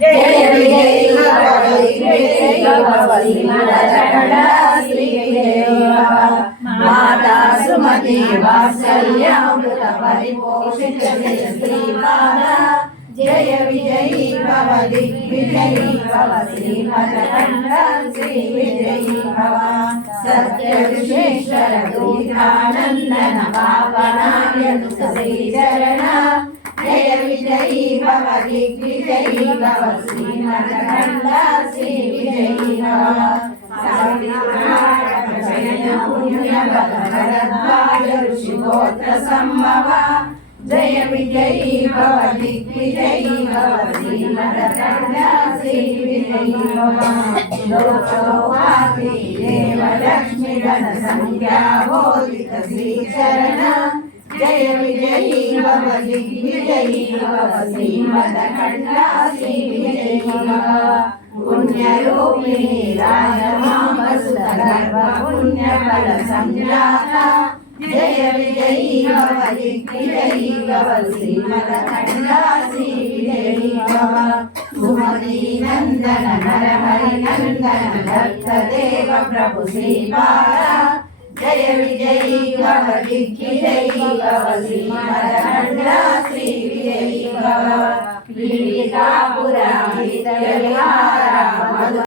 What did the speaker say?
జయ విజయ మాతా సుమతి వాత్సల్యామృత పరిపోషిత జయ విజయీ భవ దిగ్విజయీ భవ శ్రీ సత్య విశ్వేశ్వర దూతానందన పావనాయను జయ విజయీ భవ దిగ్విజయీ భవ శ్రీమదకండ శ్రీ విజయీ భవ. ఋషిగోత్ర సంభవ జయ విజయీ భవ దిగ్విజయీ భవ శ్రీమదకండ శ్రీ విజయీ భవ లోకోవాసి దేవలక్ష్మి గణ సంఖ్యాబోధిత శ్రీచరణ జయ విజయీ భవ దిగ్విజయీ భవ శ్రీమదకండ శ్రీ విజయీ భవ పుణ్యరూపిణి రాజమామసుధర్వ పుణ్యఫల సంజాత జయ విజయీ భవ దిగ్విజయీ భవ శ్రీమదకండ శ్రీ విజయీ భవ సుమతి నందన నరహరి నందన దత్త దేవ ప్రభు శ్రీపాద జయ విజయీ భవ దిగ్విజయీ భవ శ్రీమదకండ శ్రీ విజయీ భవ మధు